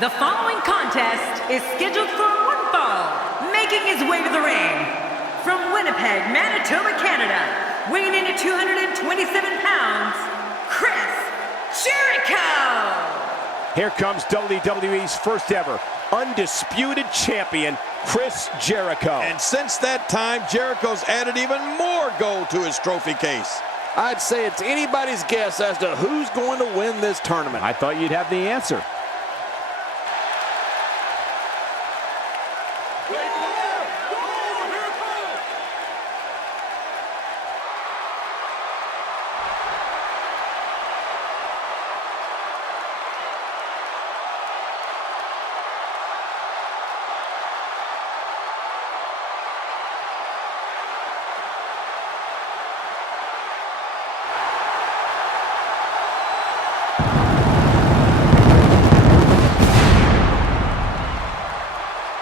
The following contest is scheduled for one fall. Making his way to the ring from Winnipeg, Manitoba, Canada, weighing in at 227 pounds, Chris Jericho! Here comes WWE's first ever undisputed champion, Chris Jericho. And since that time, Jericho's added even more gold to his trophy case. I'd say it's anybody's guess as to who's going to win this tournament. I thought you'd have the answer.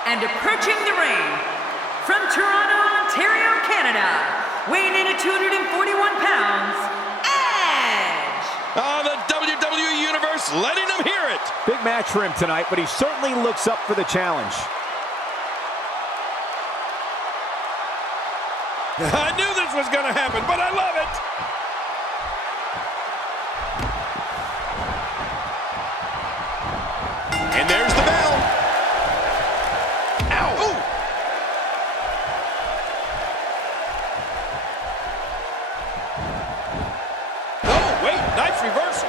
And approaching the ring, from Toronto, Ontario, Canada, weighing in at 241 pounds, Edge! Oh, the WWE Universe letting him hear it! Big match for him tonight, but he certainly looks up for the challenge. I knew this was going to happen, but I love it! And there's the bell. Ow! Ooh. Oh, wait, nice reversal.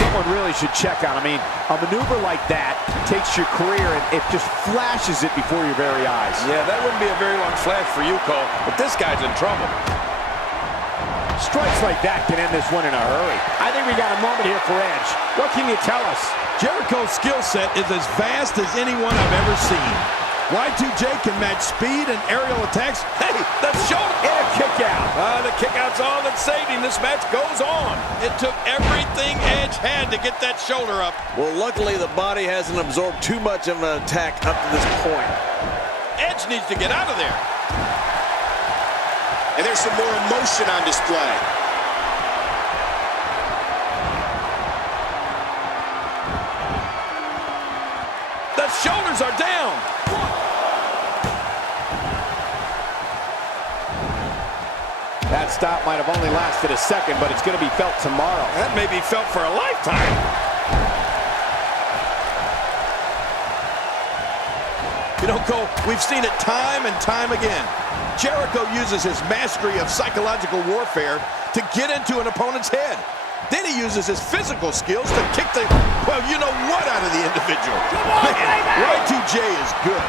Someone really should check on. I mean, a maneuver like that takes your career and it just flashes it before your very eyes. Yeah, that wouldn't be a very long flash for you, Cole, but this guy's in trouble. Strikes like that can end this one in a hurry. I think we got a moment here for Edge. What can you tell us? Jericho's skill set is as vast as anyone I've ever seen. Y2J can match speed and aerial attacks. Hey, the shoulder! And a kick out. The kick out's all that's saving. This match goes on. It took everything Edge had to get that shoulder up. Well, luckily the body hasn't absorbed too much of an attack up to this point. Edge needs to get out of there. And there's some more emotion on display. The shoulders are down. That stop might have only lasted a second, but it's going to be felt tomorrow. That may be felt for a lifetime. You know, Cole, we've seen it time and time again. Jericho uses his mastery of psychological warfare to get into an opponent's head. Then he uses his physical skills to kick the, well, you know what, out of the individual. Man, Y2J is good.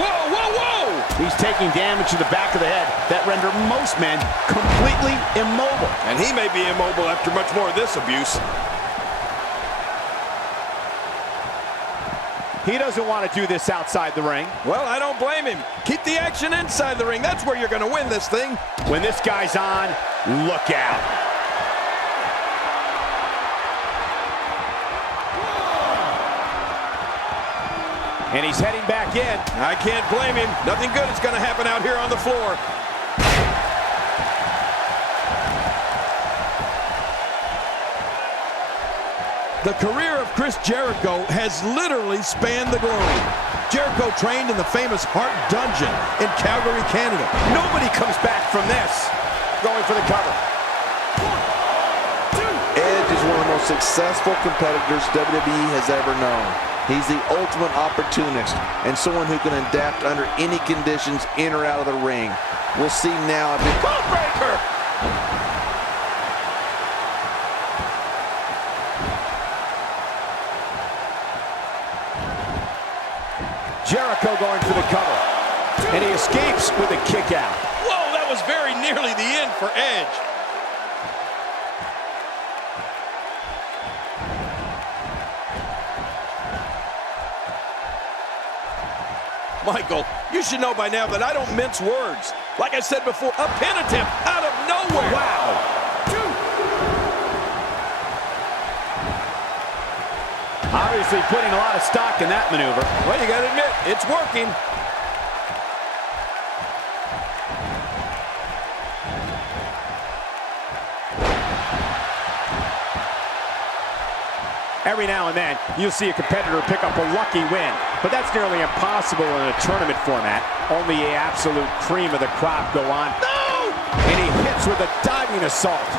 Whoa, whoa, whoa! He's taking damage to the back of the head that render most men completely immobile. And he may be immobile after much more of this abuse. He doesn't want to do this outside the ring. Well, I don't blame him. Keep the action inside the ring. That's where you're going to win this thing. When this guy's on, look out. And he's heading back in. I can't blame him. Nothing good is going to happen out here on the floor. The career of Chris Jericho has literally spanned the globe. Jericho trained in the famous Heart Dungeon in Calgary, Canada. Nobody comes back from this. Going for the cover. Edge is one of the most successful competitors WWE has ever known. He's the ultimate opportunist and someone who can adapt under any conditions in or out of the ring. We'll see now a big breaker. Jericho going for the cover. And he escapes with a kick out. Whoa, that was very nearly the end for Edge. Michael, you should know by now that I don't mince words. Like I said before, a pin attempt out of nowhere. Wow. Obviously putting a lot of stock in that maneuver. Well, you got to admit, it's working. Every now and then, you'll see a competitor pick up a lucky win, but that's nearly impossible in a tournament format. Only the absolute cream of the crop go on. No! And he hits with a diving assault.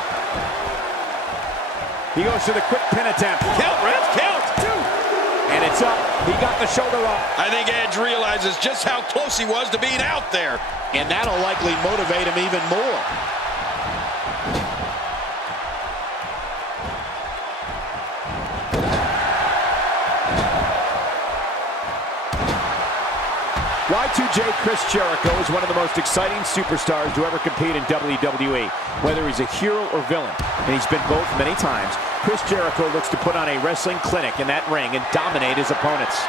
He goes to the quick pin attempt. Count, ref, count. And it's up. He got the shoulder up. I think Edge realizes just how close he was to being out there. And that'll likely motivate him even more. Y2J Chris Jericho is one of the most exciting superstars to ever compete in WWE. Whether he's a hero or villain, and he's been both many times, Chris Jericho looks to put on a wrestling clinic in that ring and dominate his opponents.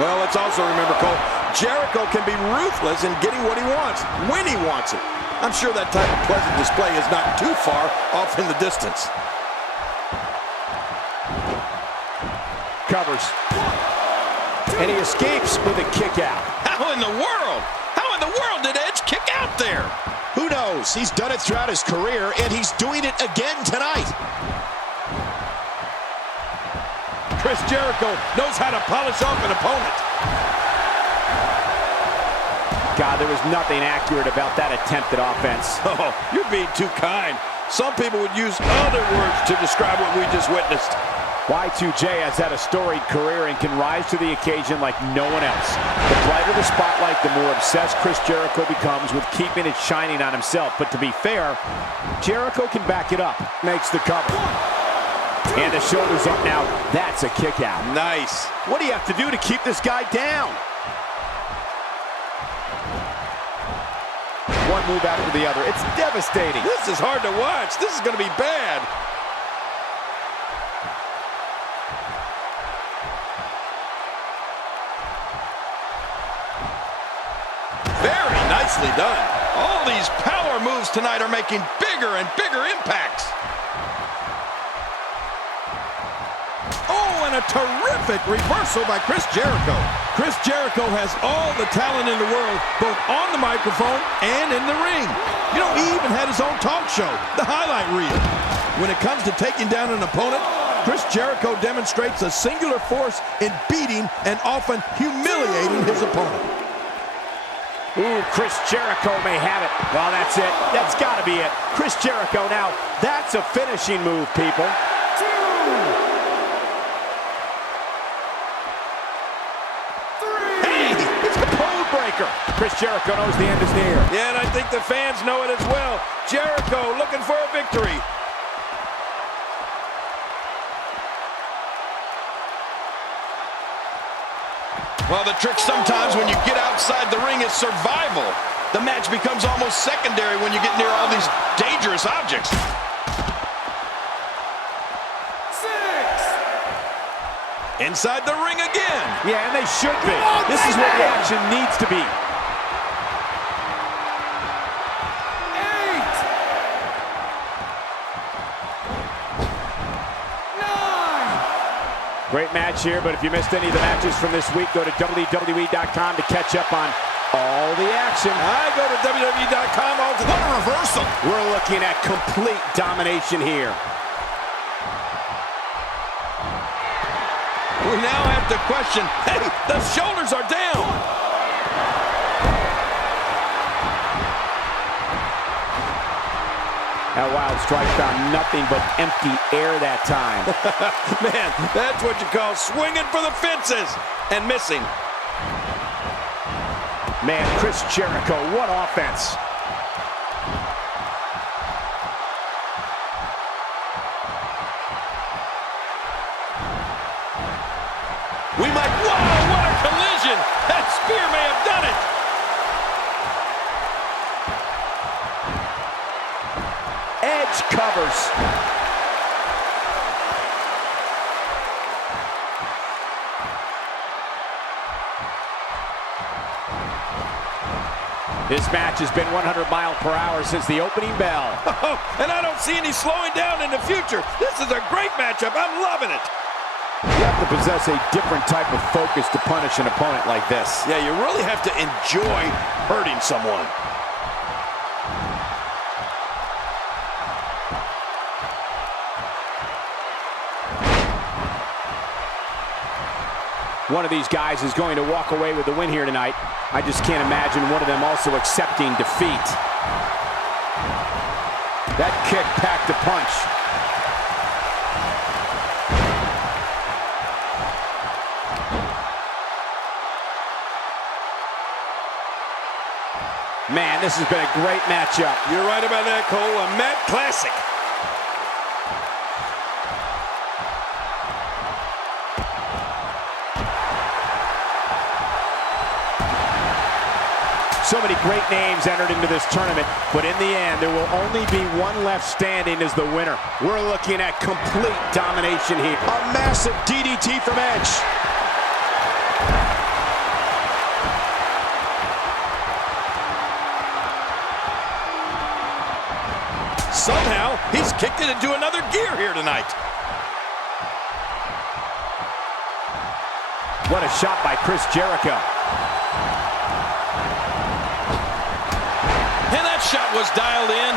Well, let's also remember, Cole, Jericho can be ruthless in getting what he wants, when he wants it. I'm sure that type of pleasant display is not too far off in the distance. Covers. And he escapes with a kick out. How in the world? How in the world did Edge kick out there? Who knows? He's done it throughout his career, and he's doing it again tonight. Chris Jericho knows how to polish off an opponent. God, there was nothing accurate about that attempted offense. Oh, you're being too kind. Some people would use other words to describe what we just witnessed. Y2J has had a storied career and can rise to the occasion like no one else. The brighter the spotlight, the more obsessed Chris Jericho becomes with keeping it shining on himself. But to be fair, Jericho can back it up. Makes the cover. And the shoulders up now. That's a kick out. Nice. What do you have to do to keep this guy down? One move after the other. It's devastating. This is hard to watch. This is going to be bad. Very nicely done. All these power moves tonight are making bigger and bigger impacts. Oh, and a terrific reversal by Chris Jericho. Chris Jericho has all the talent in the world, both on the microphone and in the ring. You know, he even had his own talk show, the highlight reel. When it comes to taking down an opponent, Chris Jericho demonstrates a singular force in beating and often humiliating his opponent. Ooh, Chris Jericho may have it. Well, that's it. That's got to be it. Chris Jericho now. That's a finishing move, people. Hey, it's the code breaker. Chris Jericho knows the end is near. Yeah, and I think the fans know it as well. Jericho looking for a victory. Well, the trick sometimes when you get outside the ring is survival. The match becomes almost secondary when you get near all these dangerous objects. 6. Inside the ring again. Yeah, and they should be. This is what the action needs to be. 8. 9. Great match here, but if you missed any of the matches from this week, go to WWE.com to catch up on all the action. I go to WWE.com all to the reversal. We're looking at complete domination here. We now have to question, hey, the shoulders are down. That wild strike found nothing but empty air that time. Man, that's what you call swinging for the fences and missing. Man, Chris Jericho, what offense. We might, whoa, what a collision. That spear may have done it. Edge covers. This match has been 100 miles per hour since the opening bell. Oh, and I don't see any slowing down in the future. This is a great matchup. I'm loving it. You have to possess a different type of focus to punish an opponent like this. Yeah, you really have to enjoy hurting someone. one of these guys is going to walk away with the win here tonight. I just can't imagine one of them also accepting defeat. That kick packed a punch. Man, this has been a great matchup. You're right about that, Cole. A Matt classic. So many great names entered into this tournament, but in the end, there will only be one left standing as the winner. We're looking at complete domination here. A massive DDT from Edge. Somehow, he's kicked it into another gear here tonight. What a shot by Chris Jericho. And that shot was dialed in.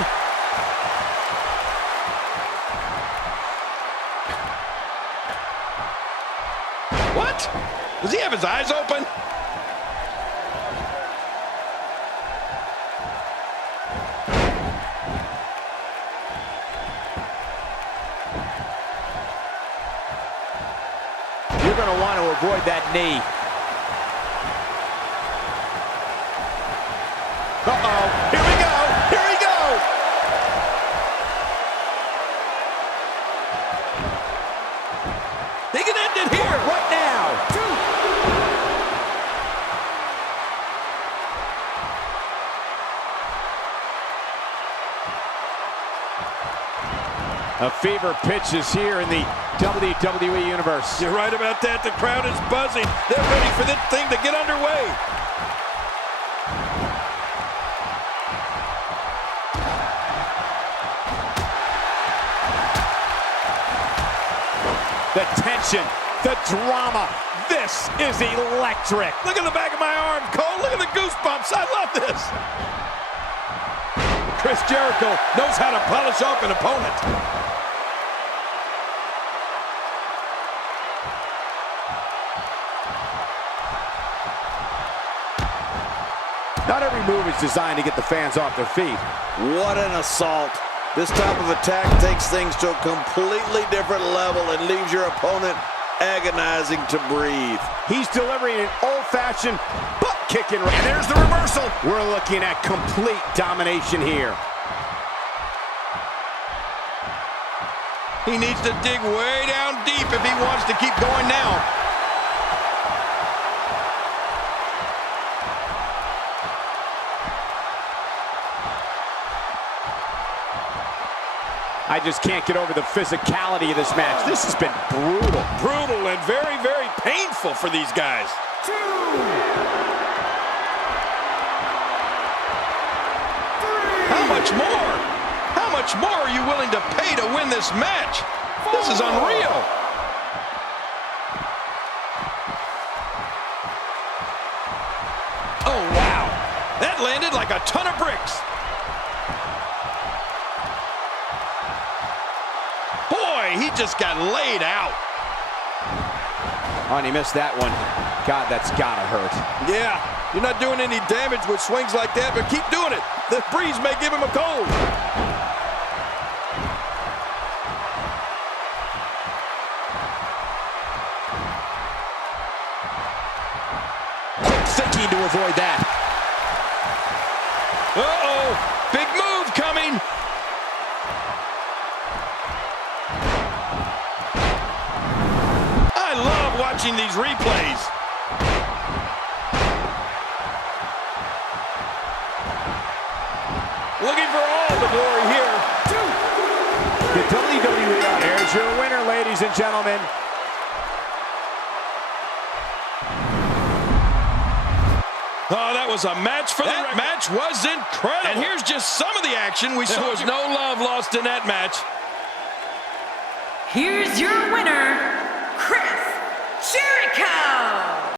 What? Does he have his eyes open? You're going to want to avoid that knee. Uh-oh. Here we go. Here we go. He can end it here. What now? A fever pitch is here in the WWE Universe. You're right about that. The crowd is buzzing. They're ready for this thing to get underway. The tension, the drama. This is electric. Look at the back of my arm, Cole. Look at the goosebumps. I love this. Chris Jericho knows how to polish off an opponent. Not every move is designed to get the fans off their feet. What an assault. This type of attack takes things to a completely different level and leaves your opponent agonizing to breathe. He's delivering an old-fashioned butt-kicking. And there's the reversal. We're looking at complete domination here. He needs to dig way down deep if he wants to keep going now. I just can't get over the physicality of this match. This has been brutal. Brutal and very, very painful for these guys. How much more? How much more are you willing to pay to win this match? This is unreal. Oh, wow. That landed like a ton of bricks. Boy, he just got laid out. Oh, and he missed that one. God, that's gotta hurt. Yeah, you're not doing any damage with swings like that, but keep doing it. The breeze may give him a cold. Quick thinking to avoid that. Uh-oh, big move coming. I love watching these replays. Looking for all the glory here. The WWE, there's your winner, ladies and gentlemen. Oh, that was a match for the record. That match was incredible. And here's just some of the action we saw. There was no love lost in that match. Here's your winner, Chris Jericho!